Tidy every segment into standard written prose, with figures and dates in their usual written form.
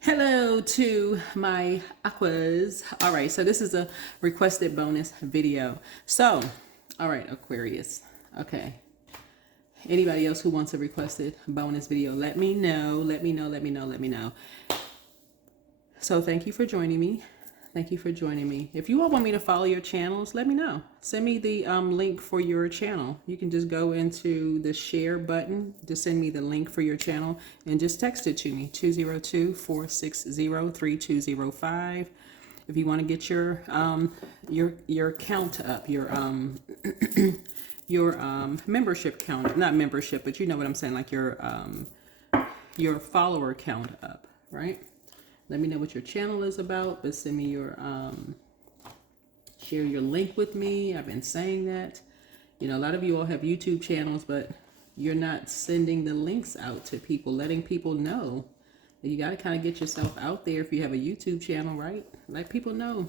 Hello to my Aquas. All right, so this is a requested bonus video. So, all right, Aquarius. Okay. Anybody else who wants a requested bonus video, let me know. Let me know. So thank you for joining me. If you all want me to follow your channels, let me know. Send me the link for your channel. You can just go into the share button, just send me the link for your channel and just text it to me, 202-460-3205. If you want to get your count up, your membership count, not membership, but you know what I'm saying, like your follower count up, right? Let me know what your channel is about, but send me your, share your link with me. I've been saying that. You know, a lot of you all have YouTube channels, but you're not sending the links out to people, letting people know. You got to kind of get yourself out there if you have a YouTube channel, right? Let people know.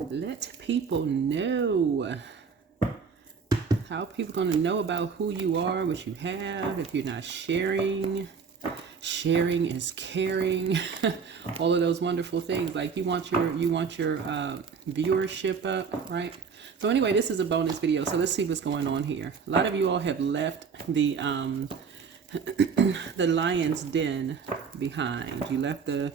Let people know. How are people going to know about who you are, what you have, if you're not sharing? Sharing is caring. All of those wonderful things. Like you want your viewership up, right? So anyway, this is a bonus video. So let's see what's going on here. A lot of you all have left the the lion's den behind. You left the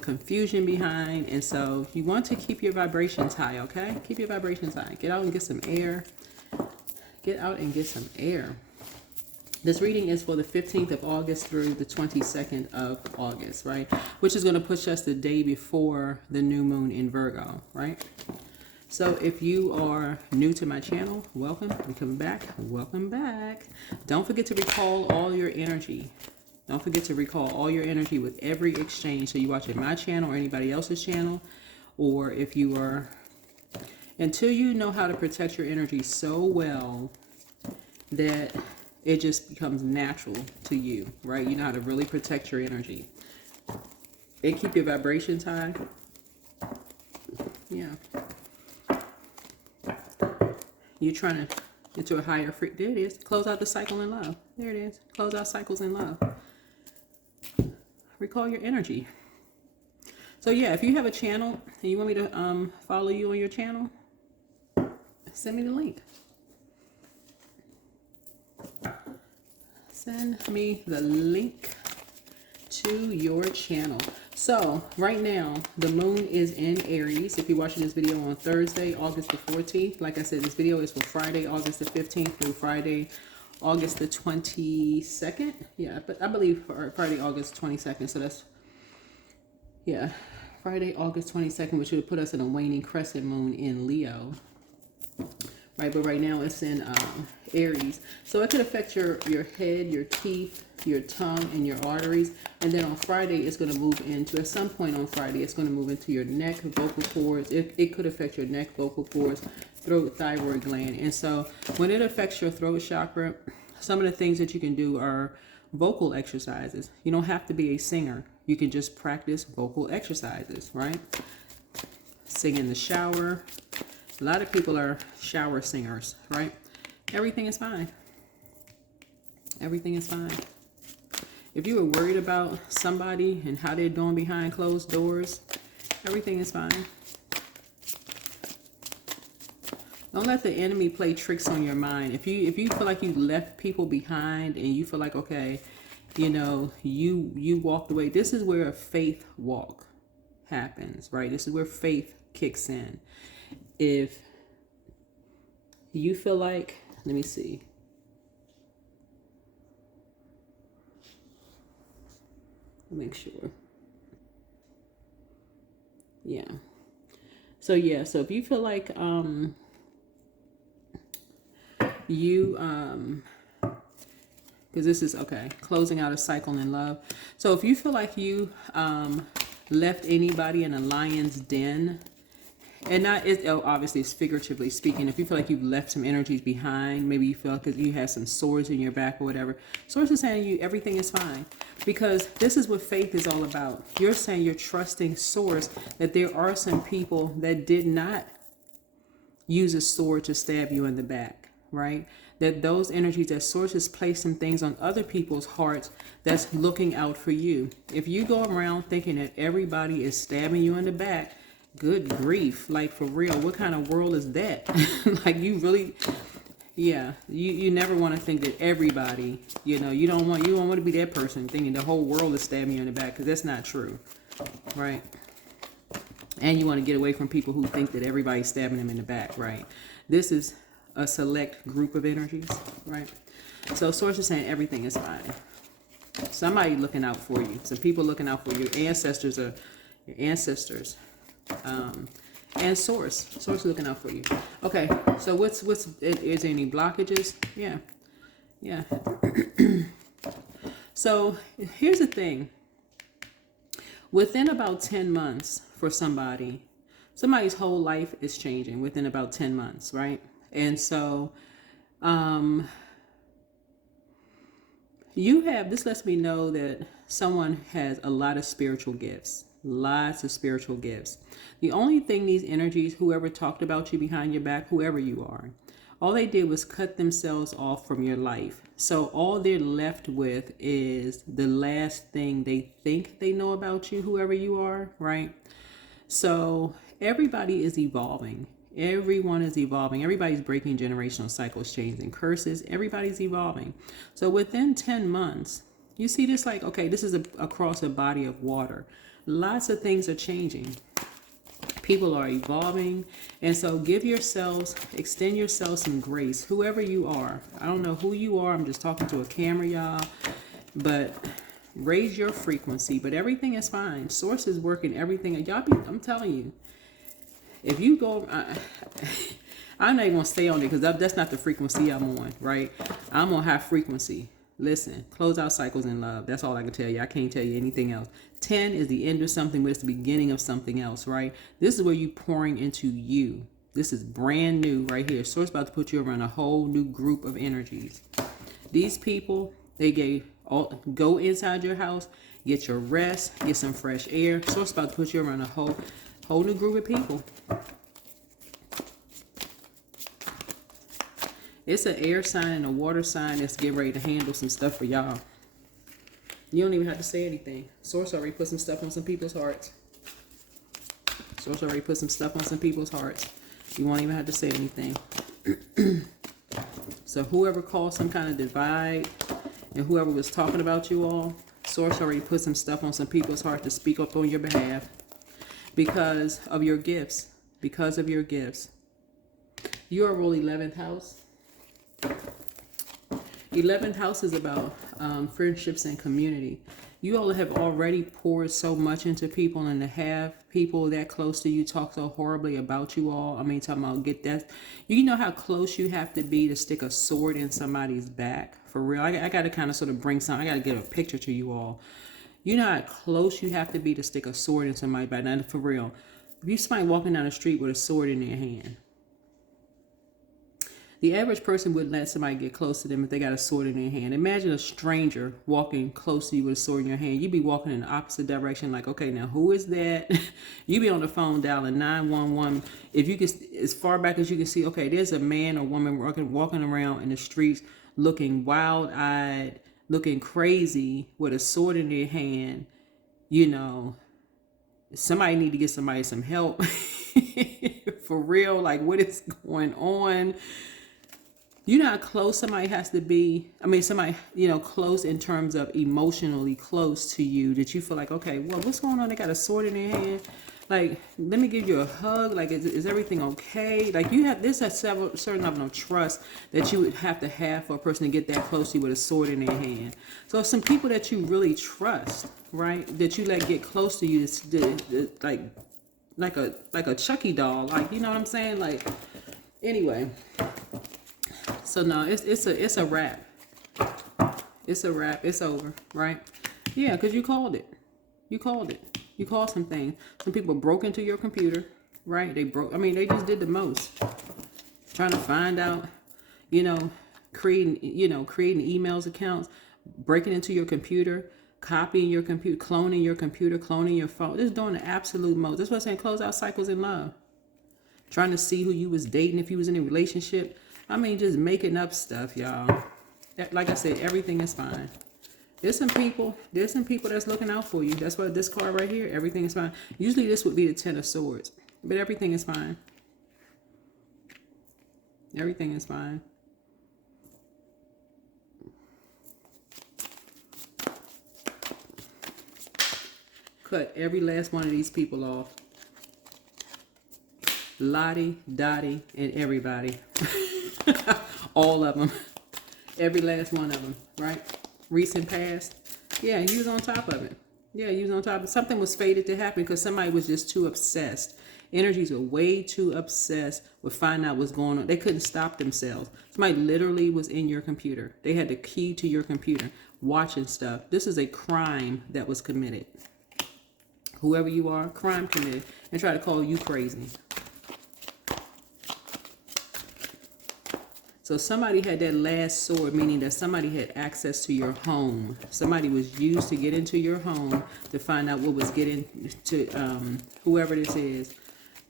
confusion behind, and so you want to keep your vibrations high. Okay, keep your vibrations high. Get out and get some air. Get out and get some air. This reading is for the 15th of August through the 22nd of August, right? Which is going to push us the day before the new moon in Virgo, right? So if you are new to my channel, welcome. If you're coming back, welcome back. Don't forget to recall all your energy. Don't forget to recall all your energy with every exchange. So you watching my channel or anybody else's channel, or if you are, until you know how to protect your energy so well that it just becomes natural to you, right? You know how to really protect your energy and keep your vibrations high. Yeah. You're trying to get to a higher frequency. There it is. Close out the cycle in love. There it is. Close out cycles in love. Recall your energy. So yeah, if you have a channel and you want me to follow you on your channel, send me the link. Send me the link to your channel. So right now the moon is in Aries. If you're watching this video on Thursday, August the 14th, like I said, this video is for Friday, August the 15th through Friday, August the 22nd. Yeah, but I believe Friday, August 22nd. So that's, yeah, Friday, August 22nd, which would put us in a waning crescent moon in Leo. Right, but right now it's in Aries. So it could affect your head, your teeth, your tongue, and your arteries. And then on Friday, it's going to move into, at some point on Friday, it's going to move into your neck, vocal cords. It could affect your neck, vocal cords, throat, thyroid gland. And so when it affects your throat chakra, some of the things that you can do are vocal exercises. You don't have to be a singer. You can just practice vocal exercises, right? Sing in the shower. A lot of people are shower singers, right? Everything is fine. Everything is fine. If you were worried about somebody and how they're doing behind closed doors, everything is fine. Don't let the enemy play tricks on your mind. If you feel like you left people behind and you feel like, okay, you know, you walked away, this is where a faith walk happens, right? This is where faith kicks in. If you feel like, let me see. Make sure. Yeah. So yeah, so if you feel like because this is, okay, closing out a cycle in love. So if you feel like you left anybody in a lion's den, and not, obviously it's figuratively speaking. If you feel like you've left some energies behind, maybe you feel like you have some sores in your back or whatever, source is saying you everything is fine, because this is what faith is all about. You're saying you're trusting source, that there are some people that did not use a sword to stab you in the back, right? that those energies, that source has placed some things on other people's hearts that's looking out for you. If you go around thinking that everybody is stabbing you in the back, good grief, like for real, what kind of world is that? Like you really, yeah, you never want to think that everybody, you don't want to be that person thinking the whole world is stabbing you in the back, because that's not true, right? And you want to get away from people who think that everybody's stabbing them in the back, right? This is a select group of energies, right? So source is saying everything is fine. Somebody looking out for you. Some people looking out for you. Your ancestors, and source is looking out for you. Okay, so is there any blockages? Yeah. So here's the thing. Within about 10 months for somebody's whole life is changing within about 10 months, right? And so this lets me know that someone has a lot of spiritual gifts. Lots of spiritual gifts. The only thing these energies, whoever talked about you behind your back, whoever you are, all they did was cut themselves off from your life. So all they're left with is the last thing they think they know about you, whoever you are, right? So everybody is evolving. Everyone is evolving. Everybody's breaking generational cycles, changing curses. Everybody's evolving. So within 10 months, you see this like, okay, this is across a body of water. Lots of things are changing. People are evolving. And so extend yourselves some grace, whoever you are. I don't know who you are. I'm just talking to a camera, y'all. But raise your frequency. But everything is fine. Source is working everything. I'm telling you. If you go, I'm not even going to stay on it because that's not the frequency I'm on, right? I'm on high frequency. Listen, close out cycles in love. That's all I can tell you. I can't tell you anything else. 10 is the end of something, but it's the beginning of something else, right? This is where you're pouring into you. This is brand new right here. Source about to put you around a whole new group of energies. These people, go inside your house, get your rest, get some fresh air. Source about to put you around a whole new group of people. It's an air sign and a water sign that's getting ready to handle some stuff for y'all. You don't even have to say anything. Source already put some stuff on some people's hearts. You won't even have to say anything. So whoever caused some kind of divide and whoever was talking about you all, Source already put some stuff on some people's heart to speak up on your behalf because of your gifts. You are rule 11th house. 11th house is about friendships and community. You all have already poured so much into people, and to have people that close to you talk so horribly about you all. I mean, talking about get that. You know how close you have to be to stick a sword in somebody's back? For real. I got to kind of sort of bring I got to get a picture to you all. You know how close you have to be to stick a sword in somebody's back? Now, for real. If you somebody walking down the street with a sword in their hand, the average person wouldn't let somebody get close to them if they got a sword in their hand. Imagine a stranger walking close to you with a sword in your hand. You'd be walking in the opposite direction like, okay, now who is that? You'd be on the phone dialing 911. If you could, as far back as you can see, okay, there's a man or woman walking around in the streets looking wild-eyed, looking crazy with a sword in their hand. Somebody need to get somebody some help. For real, like what is going on? You know how close somebody has to be. I mean, somebody, close in terms of emotionally close to you that you feel like, okay, well, what's going on? They got a sword in their hand. Like, let me give you a hug. Like, is everything okay? Like, there's a certain level of trust that you would have to have for a person to get that close to you with a sword in their hand. So some people that you really trust, right, that you let get close to you, like a Chucky doll. Like, you know what I'm saying? Like, anyway. So no, it's a wrap. It's a wrap. It's over, right? Yeah, because you called it. You called some things. Some people broke into your computer, right? They just did the most. Trying to find out, creating emails accounts, breaking into your computer, copying your computer, cloning your computer, cloning your phone. Just doing the absolute most. That's what I'm saying. Close out cycles in love. Trying to see who you was dating, if you was in a relationship. I mean, just making up stuff, y'all. Like I said, everything is fine. There's some people that's looking out for you. That's why this card right here, everything is fine. Usually this would be the Ten of Swords, but everything is fine. Everything is fine. Cut every last one of these people off. Lottie, Dottie, and everybody. All of them. Every last one of them, right? Recent past. Yeah, you was on top of it. Yeah, you was on top of it. Something was fated to happen because somebody was just too obsessed. Energies were way too obsessed with finding out what's going on. They couldn't stop themselves. Somebody literally was in your computer. They had the key to your computer, watching stuff. This is a crime that was committed. Whoever you are, crime committed, and try to call you crazy. So somebody had that last sword, meaning that somebody had access to your home. Somebody was used to get into your home to find out what was getting to whoever this is,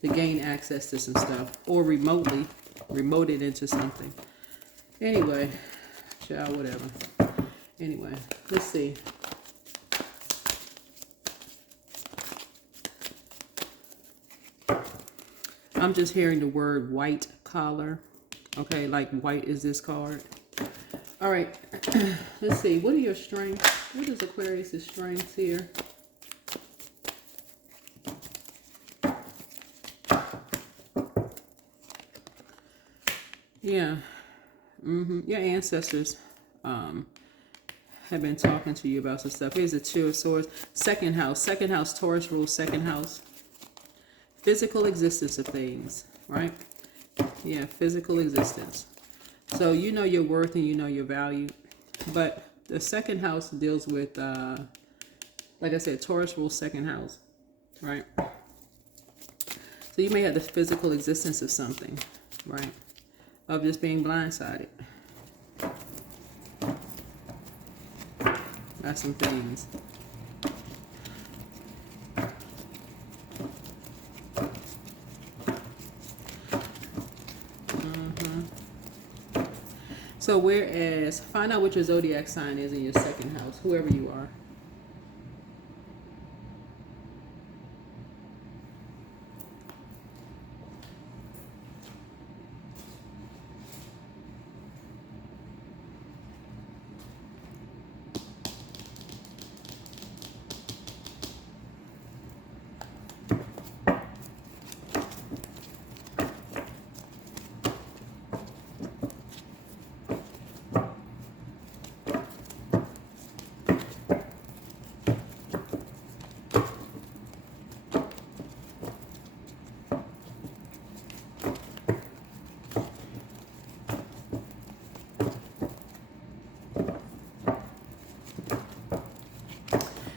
to gain access to some stuff, or remotely remote it into something. Anyway, child, whatever. Anyway, let's see. I'm just hearing the word white collar. Okay, like white is this card. All right, let's see. What are your strengths? What is Aquarius' strengths here? Yeah. Your ancestors have been talking to you about some stuff. Here's the Two of Swords. Second house. Second house, Taurus rules second house. Physical existence of things, right? Yeah, physical existence. So you know your worth and you know your value. But the second house deals with, like I said, Taurus rules second house, right? So you may have the physical existence of something, right? Of just being blindsided. That's some things. So whereas, find out what your zodiac sign is in your second house, whoever you are.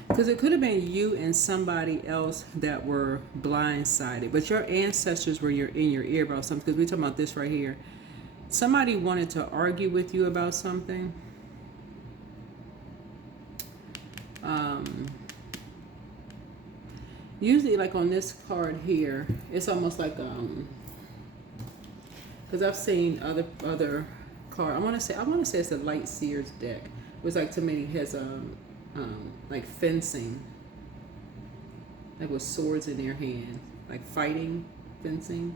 Because it could have been you and somebody else that were blindsided, but your ancestors were in your ear about something. Because we're talking about this right here. Somebody wanted to argue with you about something. Usually, like on this card here, it's almost like because I've seen other card. I want to say it's a Light Seers deck. It was like, to me, it has like fencing, like with swords in their hand, like fighting, fencing.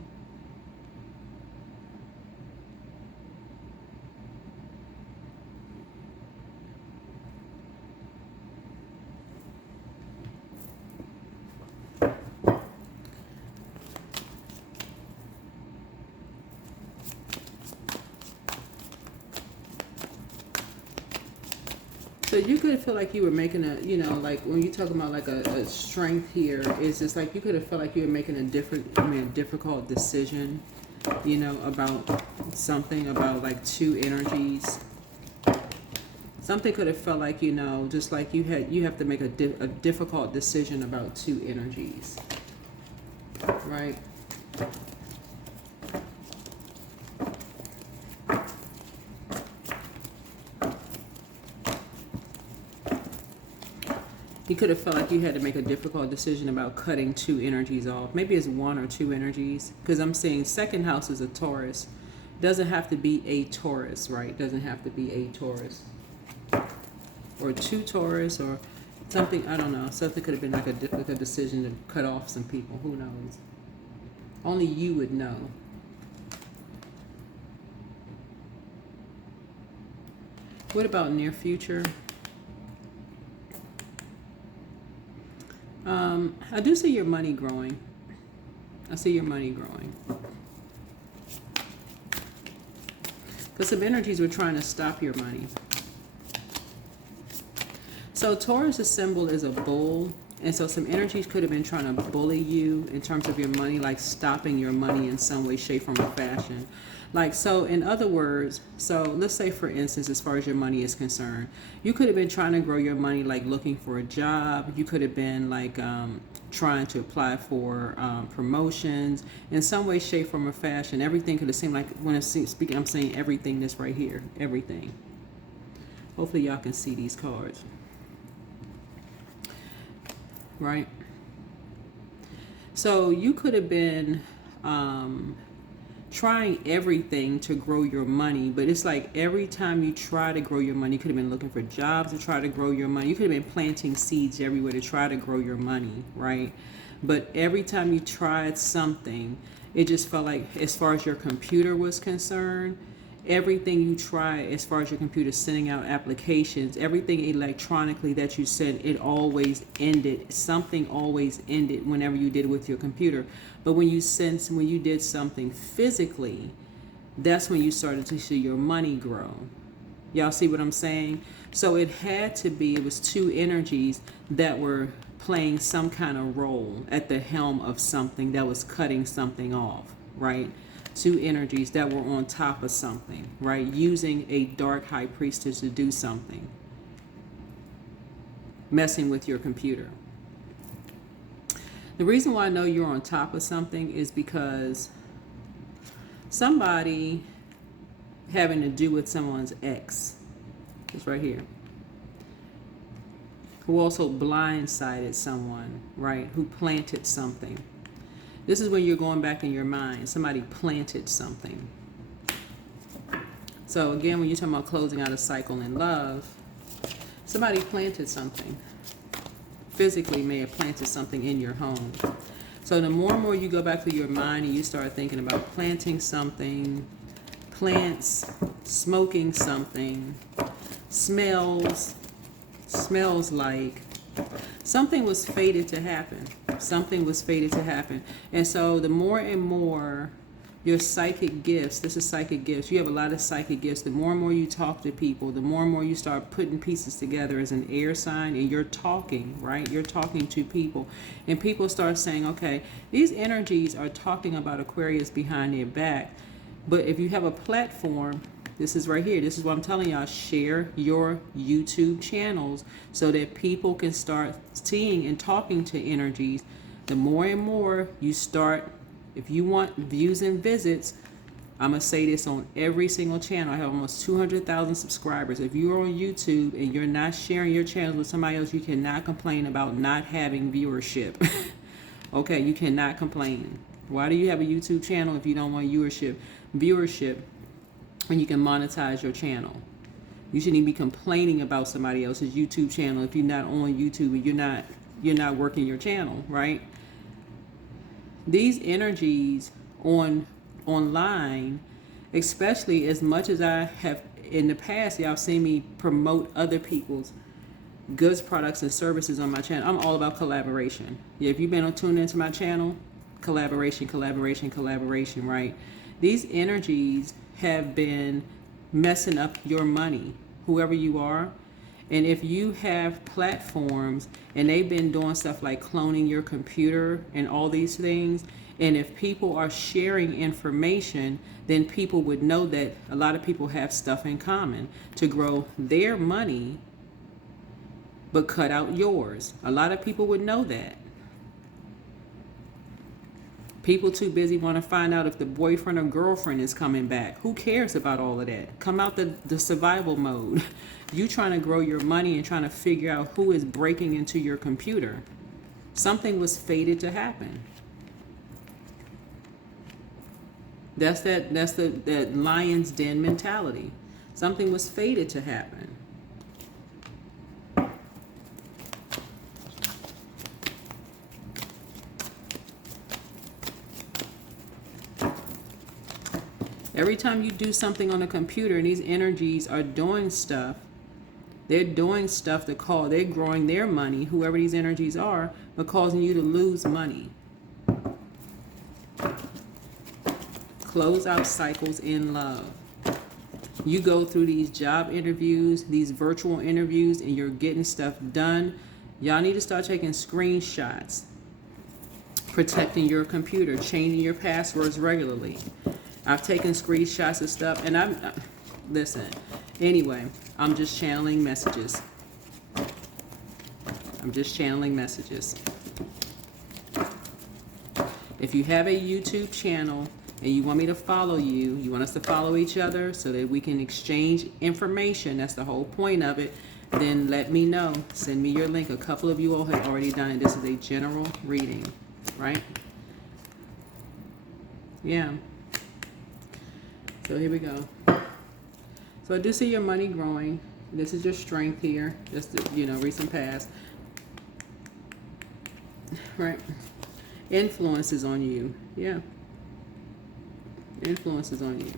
So you could feel like you were making a, you know, like when you're talking about like a strength here, it's just like you could have felt like you were making a difficult decision, you know, about something, about like two energies. Something could have felt like, you know, just like you have to make a difficult decision about two energies, right? You could have felt like you had to make a difficult decision about cutting two energies off. Maybe it's one or two energies, because I'm seeing second house is a Taurus, Doesn't have to be a Taurus, right? Doesn't have to be a Taurus. Or two Taurus or something, I don't know. Something could have been like a difficult decision to cut off some people. Who knows? Only you would know. What about near future? I do see your money growing. I see your money growing. Because some energies were trying to stop your money. So Taurus' symbol is a bull. And so some energies could have been trying to bully you in terms of your money, like stopping your money in some way, shape, form, or fashion. Like, so in other words, so let's say, for instance, as far as your money is concerned, you could have been trying to grow your money, like looking for a job. You could have been like trying to apply for promotions in some way, shape, form, or fashion. Everything could have seemed like, when I'm speaking, I'm saying everything that's right here, everything. Hopefully y'all can see these cards. Right? So you could have been trying everything to grow your money, but it's like every time you try to grow your money, you could have been looking for jobs to try to grow your money. You could have been planting seeds everywhere to try to grow your money, right? But every time you tried something, it just felt like, as far as your computer was concerned, everything you try as far as your computer sending out applications, everything electronically that you sent, it always ended. Something always ended whenever you did it with your computer. But when you did something physically, that's when you started to see your money grow. Y'all see what I'm saying? So it had to be, it was two energies that were playing some kind of role at the helm of something that was cutting something off, right? Two energies that were on top of something, right? Using a dark high priestess to do something. Messing with your computer. The reason why I know you're on top of something is because somebody having to do with someone's ex, it's right here, who also blindsided someone, right? Who planted something. This is when you're going back in your mind. Somebody planted something. So again, when you're talking about closing out a cycle in love, somebody planted something. Physically may have planted something in your home. So the more and more you go back to your mind and you start thinking about planting something, plants, smoking something, smells like, something was fated to happen. Something was fated to happen. And so the more and more your psychic gifts, this is psychic gifts, you have a lot of psychic gifts. The more and more you talk to people, the more and more you start putting pieces together as an air sign, and you're talking, right? You're talking to people. And people start saying, okay, these energies are talking about Aquarius behind their back. But if you have a platform, this is right here. This is what I'm telling y'all. Share your YouTube channels so that people can start seeing and talking to energies. The more and more you start, if you want views and visits, I'm going to say this on every single channel. I have almost 200,000 subscribers. If you're on YouTube and you're not sharing your channels with somebody else, you cannot complain about not having viewership. Okay, you cannot complain. Why do you have a YouTube channel if you don't want viewership? When you can monetize your channel. You shouldn't even be complaining about somebody else's YouTube channel if you're not on YouTube and you're not working your channel, right? These energies online, especially, as much as I have in the past, y'all seen me promote other people's goods, products, and services on my channel. I'm all about collaboration. Yeah, if you've been tuned into my channel, collaboration, right? These energies have been messing up your money, whoever you are. And if you have platforms and they've been doing stuff like cloning your computer and all these things, and if people are sharing information, then people would know that a lot of people have stuff in common to grow their money, but cut out yours. A lot of people would know that. People too busy want to find out if the boyfriend or girlfriend is coming back. Who cares about all of that? Come out the survival mode. You trying to grow your money and trying to figure out who is breaking into your computer. Something was fated to happen. That's that lion's den mentality. Something was fated to happen. Every time you do something on a computer and these energies are doing stuff, they're doing stuff they're growing their money, whoever these energies are, but causing you to lose money. Close out cycles in love. You go through these job interviews, these virtual interviews, and you're getting stuff done. Y'all need to start taking screenshots, protecting your computer, changing your passwords regularly. I've taken screenshots of stuff, and listen, anyway, I'm just channeling messages. I'm just channeling messages. If you have a YouTube channel and you want me to follow you, you want us to follow each other so that we can exchange information, that's the whole point of it, then let me know. Send me your link. A couple of you all have already done it. This is a general reading, right? Yeah. So here we go. So I do see your money growing. This is your strength here. Just the, recent past. Right. Influences on you. Yeah. Influences on you.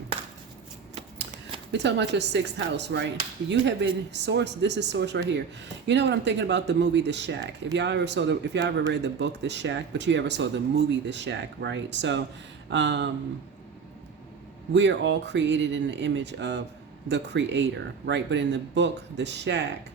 We're talking about your 6th house, right? You have been sourced. This is source right here. You know what I'm thinking about? The movie The Shack. If y'all ever read the book The Shack, but you ever saw the movie The Shack, right? So we are all created in the image of the creator, right? But in the book The Shack,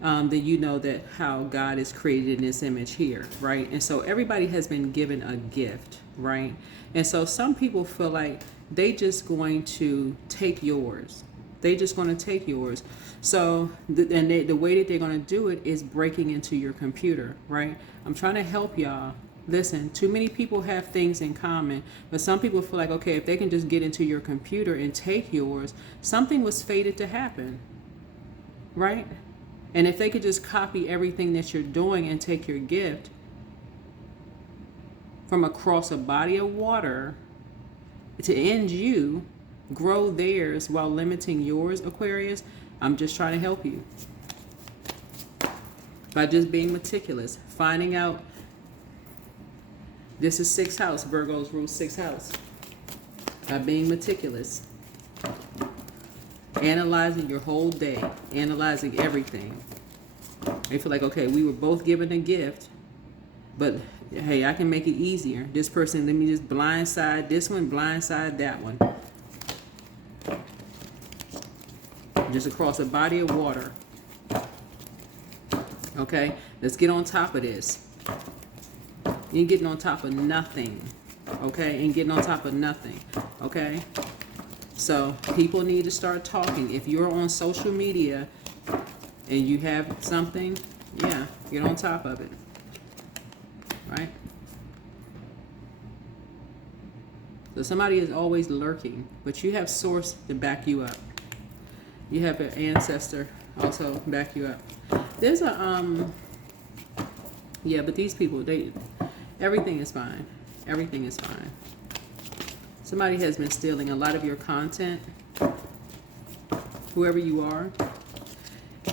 then you know that how God is created in this image here, right? And so everybody has been given a gift, right? And so some people feel like they just going to take yours. They just going to take yours. So, the way that they're going to do it is breaking into your computer, right? I'm trying to help y'all. Listen, too many people have things in common, but some people feel like, okay, if they can just get into your computer and take yours, something was fated to happen, right? And if they could just copy everything that you're doing and take your gift from across a body of water to end you, grow theirs while limiting yours, Aquarius, I'm just trying to help you. By just being meticulous, finding out. This is 6th house. Virgo's rule 6th house. By being meticulous. Analyzing your whole day. Analyzing everything. They feel like, okay, we were both given a gift, but hey, I can make it easier. This person, let me just blindside this one, blindside that one. Just across a body of water. Okay, let's get on top of this. You ain't getting on top of nothing, okay? Ain't getting on top of nothing, okay? So people need to start talking. If you're on social media and you have something, yeah, get on top of it, right? So somebody is always lurking, but you have source to back you up. You have an ancestor also back you up. There's a, yeah, but these people, everything is fine. Everything is fine. Somebody has been stealing a lot of your content. Whoever you are.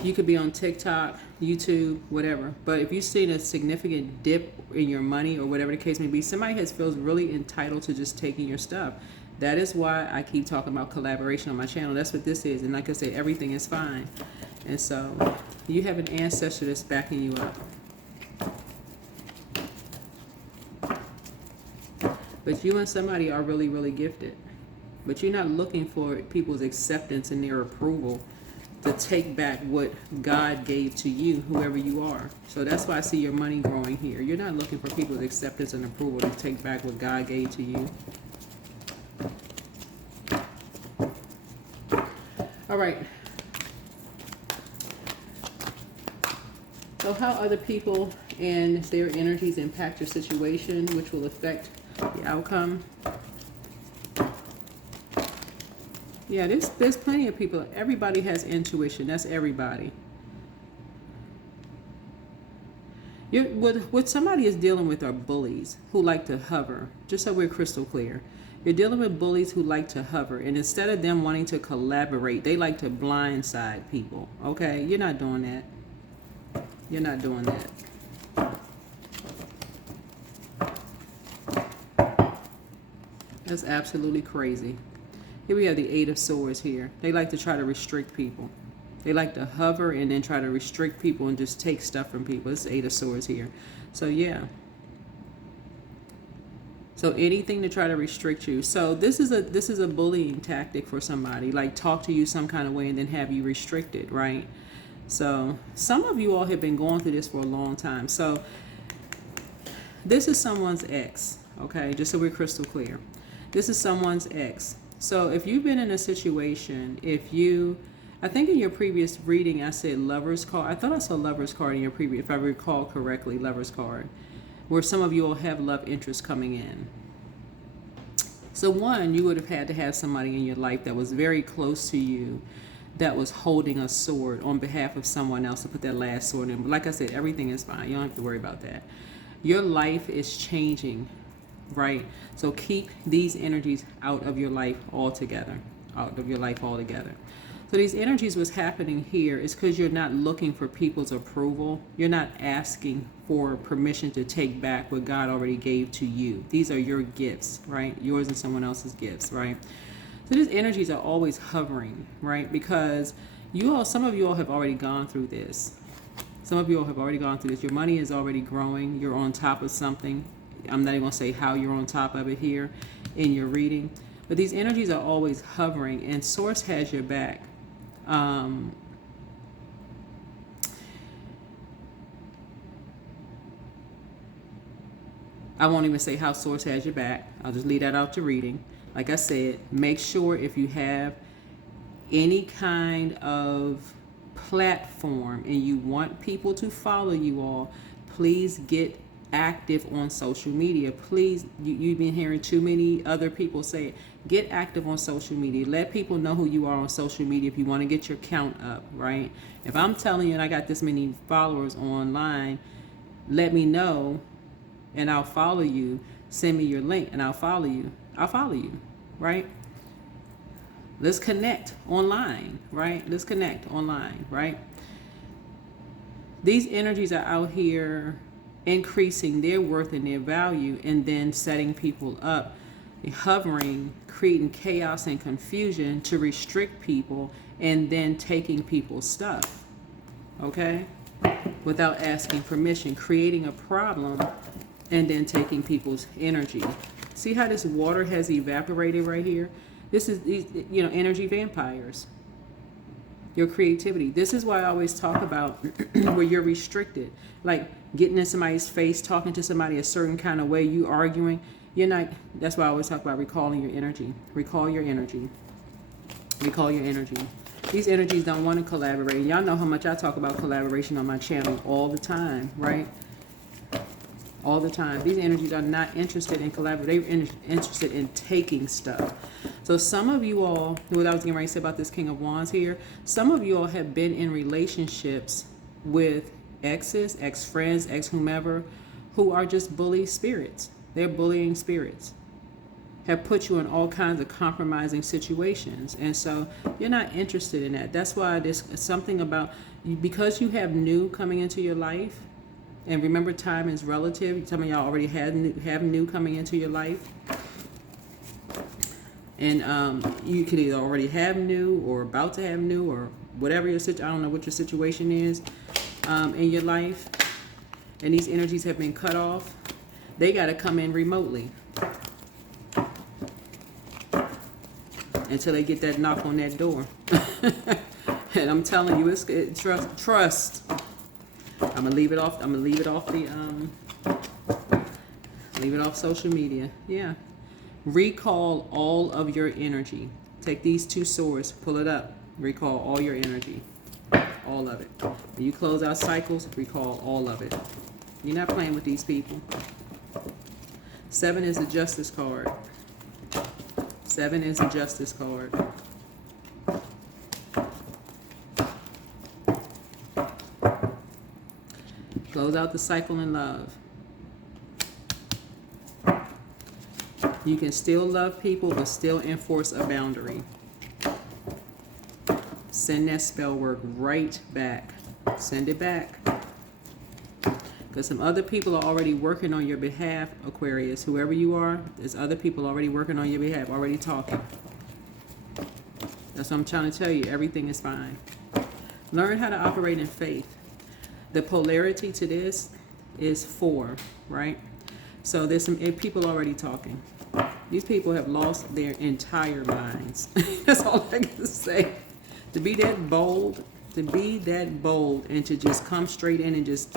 You could be on TikTok, YouTube, whatever. But if you've seen a significant dip in your money or whatever the case may be, somebody feels really entitled to just taking your stuff. That is why I keep talking about collaboration on my channel. That's what this is. And like I said, everything is fine. And so you have an ancestor that's backing you up. But you and somebody are really, really gifted. But you're not looking for people's acceptance and their approval to take back what God gave to you, whoever you are. So that's why I see your money growing here. You're not looking for people's acceptance and approval to take back what God gave to you. All right. So how other people and their energies impact your situation, which will affect the outcome. Yeah, there's plenty of people. Everybody has intuition. That's everybody. What somebody is dealing with are bullies who like to hover, just so we're crystal clear. You're dealing with bullies who like to hover, and instead of them wanting to collaborate, they like to blindside people. Okay, you're not doing that. You're not doing that. That's absolutely crazy. Here we have the Eight of Swords here. They like to try to restrict people. They like to hover and then try to restrict people and just take stuff from people. It's the Eight of Swords here. So yeah. So anything to try to restrict you. So this is a bullying tactic for somebody. Like talk to you some kind of way and then have you restricted, right? So some of you all have been going through this for a long time. So this is someone's ex, okay? Just so we're crystal clear. This is someone's ex. So if you've been in a situation, I think in your previous reading I said Lover's card. I thought I saw Lover's card in your previous, if I recall correctly, Lover's card, where some of you all have love interest coming in. So one, you would have had to have somebody in your life that was very close to you, that was holding a sword on behalf of someone else to put that last sword in. But like I said, everything is fine. You don't have to worry about that. Your life is changing, right? So keep these energies out of your life altogether. Out of your life altogether. So these energies, what's happening here is because you're not looking for people's approval. You're not asking for permission to take back what God already gave to you. These are your gifts, right? Yours and someone else's gifts, right? So these energies are always hovering, right? Because some of you all have already gone through this. Some of you all have already gone through this. Your money is already growing. You're on top of something. I'm not even going to say how you're on top of it here in your reading. But these energies are always hovering, and Source has your back. I won't even say how Source has your back. I'll just leave that out to reading. Like I said, make sure if you have any kind of platform and you want people to follow you all, please get active on social media. Please, you've been hearing too many other people say it. Get active on social media. Let people know who you are on social media if you want to get your count up, right? If I'm telling you and I got this many followers online, let me know and I'll follow you. Send me your link and I'll follow you. I'll follow you, right? Let's connect online, right? Let's connect online, right? These energies are out here increasing their worth and their value and then setting people up, hovering, creating chaos and confusion to restrict people and then taking people's stuff, okay? Without asking permission, creating a problem and then taking people's energy. See how this water has evaporated right here? This is, energy vampires. Your creativity. This is why I always talk about where you're restricted. Like getting in somebody's face, talking to somebody a certain kind of way, you arguing. You're not, that's why I always talk about recalling your energy. Recall your energy. Recall your energy. These energies don't want to collaborate. Y'all know how much I talk about collaboration on my channel all the time, right? All the time. These energies are not interested in collaborating. They're interested in taking stuff. So some of you all, what I was getting ready to say about this King of Wands here, some of you all have been in relationships with exes, ex-friends, ex-whomever, who are just bully spirits. They're bullying spirits. Have put you in all kinds of compromising situations. And so you're not interested in that. That's why there's something about, because you have new coming into your life, and remember, time is relative. Some of y'all already have new coming into your life. And you could either already have new or about to have new or whatever your situation, I don't know what your situation is in your life. And these energies have been cut off. They got to come in remotely until they get that knock on that door. And I'm telling you, it's trust. I'm gonna leave it off. Leave it off social media. Yeah. Recall all of your energy. Take these two swords, pull it up. Recall all your energy. All of it. When you close out cycles, recall all of it. You're not playing with these people. 7 is the Justice card. 7 is the Justice card. Close out the cycle in love. You can still love people, but still enforce a boundary. Send that spell work right back. Send it back. Because some other people are already working on your behalf, Aquarius. Whoever you are, there's other people already working on your behalf, already talking. That's what I'm trying to tell you. Everything is fine. Learn how to operate in faith. The polarity to this is 4, right? So there's some people already talking. These people have lost their entire minds. That's all I can say. To be that bold, and to just come straight in and just...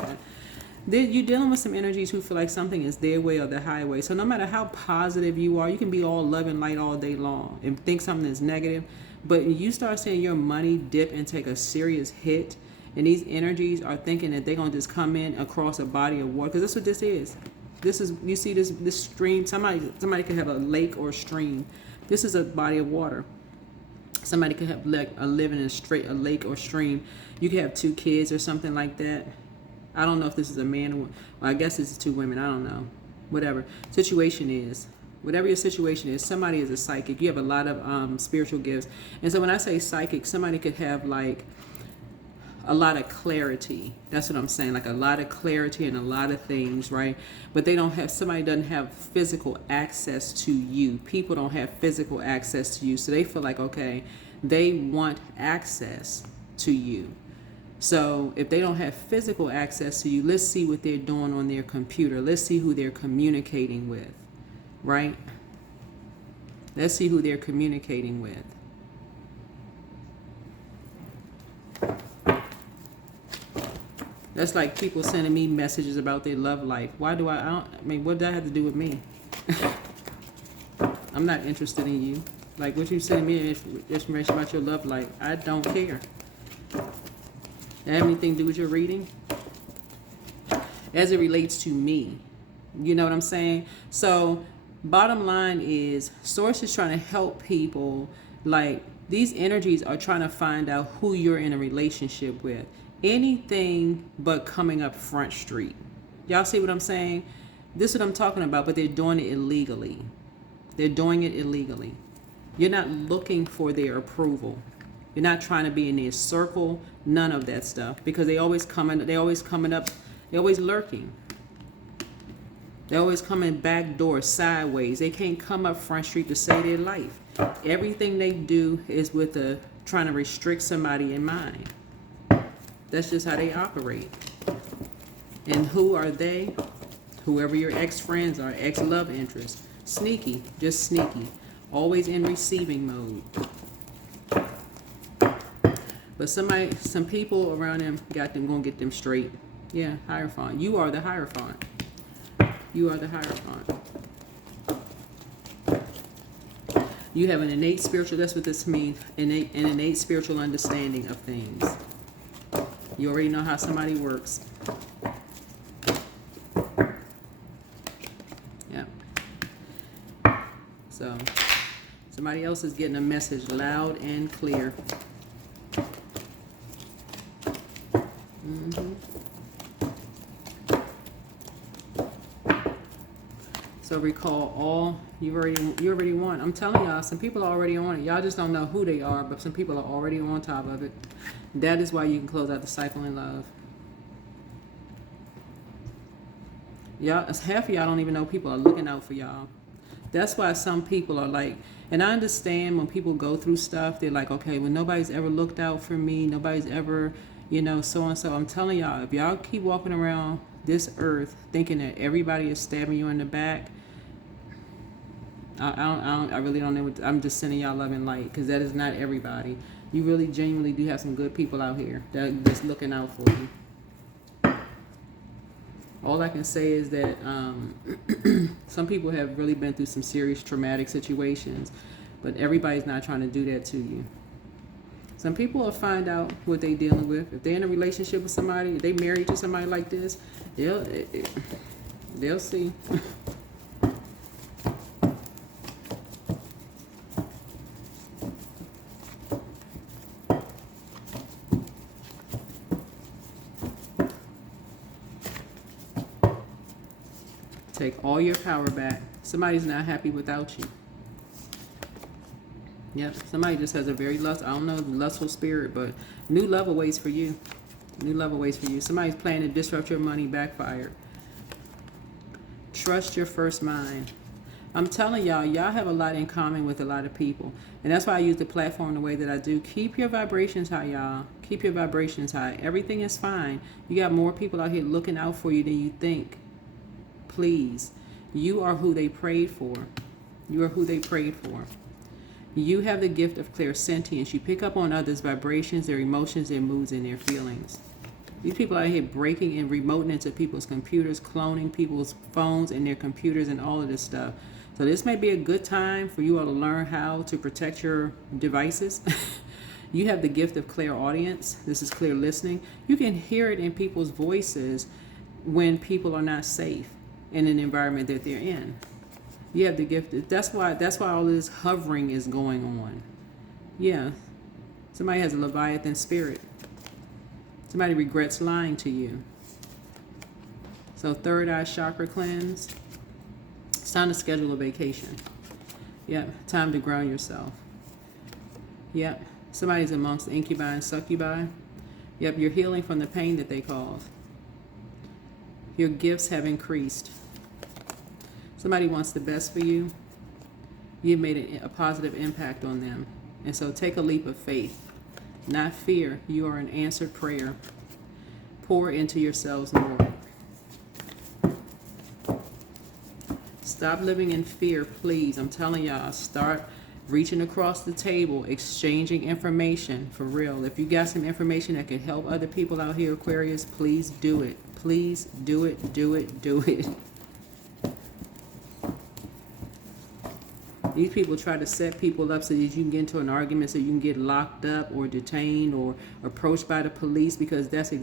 You're dealing with some energies who feel like something is their way or the highway. So no matter how positive you are, you can be all love and light all day long and think something is negative. But you start seeing your money dip and take a serious hit, and these energies are thinking that they're going to just come in across a body of water. Because that's what this is. This is, you see this stream. Somebody could have a lake or a stream. This is a body of water. Somebody could have like living in a lake or stream. You could have 2 kids or something like that. I don't know if this is a man or, well, I guess this is 2 women. I don't know. Whatever situation is, whatever your situation is, somebody is a psychic. You have a lot of spiritual gifts. And so when I say psychic, somebody could have like a lot of clarity. That's what I'm saying. Like a lot of clarity and a lot of things, right? But somebody doesn't have physical access to you. People don't have physical access to you. So they feel like, okay, they want access to you. So if they don't have physical access to you, let's see what they're doing on their computer. Let's see who they're communicating with, right? Let's see who they're communicating with. That's like people sending me messages about their love life. Why do I mean, what does that have to do with me? I'm not interested in you. Like, what you sending me information about your love life, I don't care. That have anything to do with your reading? As it relates to me. You know what I'm saying? So, bottom line is, Source is trying to help people. Like, these energies are trying to find out who you're in a relationship with. Anything but coming up Front Street. Y'all see what I'm saying? This is what I'm talking about, but they're doing it illegally. They're doing it illegally. You're not looking for their approval. You're not trying to be in their circle, none of that stuff, because they always coming up, they're always lurking. They're always coming back door, sideways. They can't come up Front Street to save their life. Everything they do is with trying to restrict somebody in mind. That's just how they operate. And who are they? Whoever your ex-friends are, ex-love interests. Sneaky, just sneaky. Always in receiving mode. But some people around them gonna get them straight. Yeah, Hierophant. You are the Hierophant. You are the Hierophant. You have an innate spiritual, that's what this means, an innate spiritual understanding of things. You already know how somebody works. Yeah. So, somebody else is getting a message loud and clear. So recall all you already won. I'm telling y'all, some people are already on it. Y'all just don't know who they are, but some people are already on top of it. That is why you can close out the cycle in love. Y'all, half of y'all don't even know people are looking out for y'all. That's why some people are like, and I understand when people go through stuff, they're like, okay, well, nobody's ever looked out for me. Nobody's ever, so and so. I'm telling y'all, if y'all keep walking around this earth thinking that everybody is stabbing you in the back, I really don't know what, I'm just sending y'all love and light, because that is not everybody. You really genuinely do have some good people out here that are just looking out for you. All I can say is that some people have really been through some serious traumatic situations, but everybody's not trying to do that to you. Some people will find out what they're dealing with. If they're in a relationship with somebody, if they married to somebody like this, they'll see. Take all your power back. Somebody's not happy without you. Yep, somebody just has a very lustful spirit, but new love awaits for you. New love awaits for you. Somebody's planning to disrupt your money, backfired. Trust your first mind. I'm telling y'all, y'all have a lot in common with a lot of people. And that's why I use the platform the way that I do. Keep your vibrations high, y'all. Keep your vibrations high. Everything is fine. You got more people out here looking out for you than you think. Please. You are who they prayed for. You are who they prayed for. You have the gift of clairsentience. You pick up on others' vibrations, their emotions, their moods, and their feelings. These people out here breaking and remoting into people's computers, cloning people's phones and their computers and all of this stuff. So this may be a good time for you all to learn how to protect your devices. You have the gift of clairaudience. This is clear listening. You can hear it in people's voices when people are not safe in an environment that they're in. You have the gift. That's why all this hovering is going on. Yeah. Somebody has a Leviathan spirit. Somebody regrets lying to you. So third eye chakra cleanse. It's time to schedule a vacation. Yep. Time to ground yourself. Yep. Somebody's amongst the incubi and succubi. Yep. You're healing from the pain that they caused. Your gifts have increased. Somebody wants the best for you. You've made a positive impact on them. And so take a leap of faith, not fear. You are an answered prayer. Pour into yourselves more. Stop living in fear, please. I'm telling y'all, start reaching across the table, exchanging information for real. If you got some information that can help other people out here, Aquarius, please do it. Please do it, do it, do it. These people try to set people up so that you can get into an argument, so you can get locked up or detained or approached by the police, because that's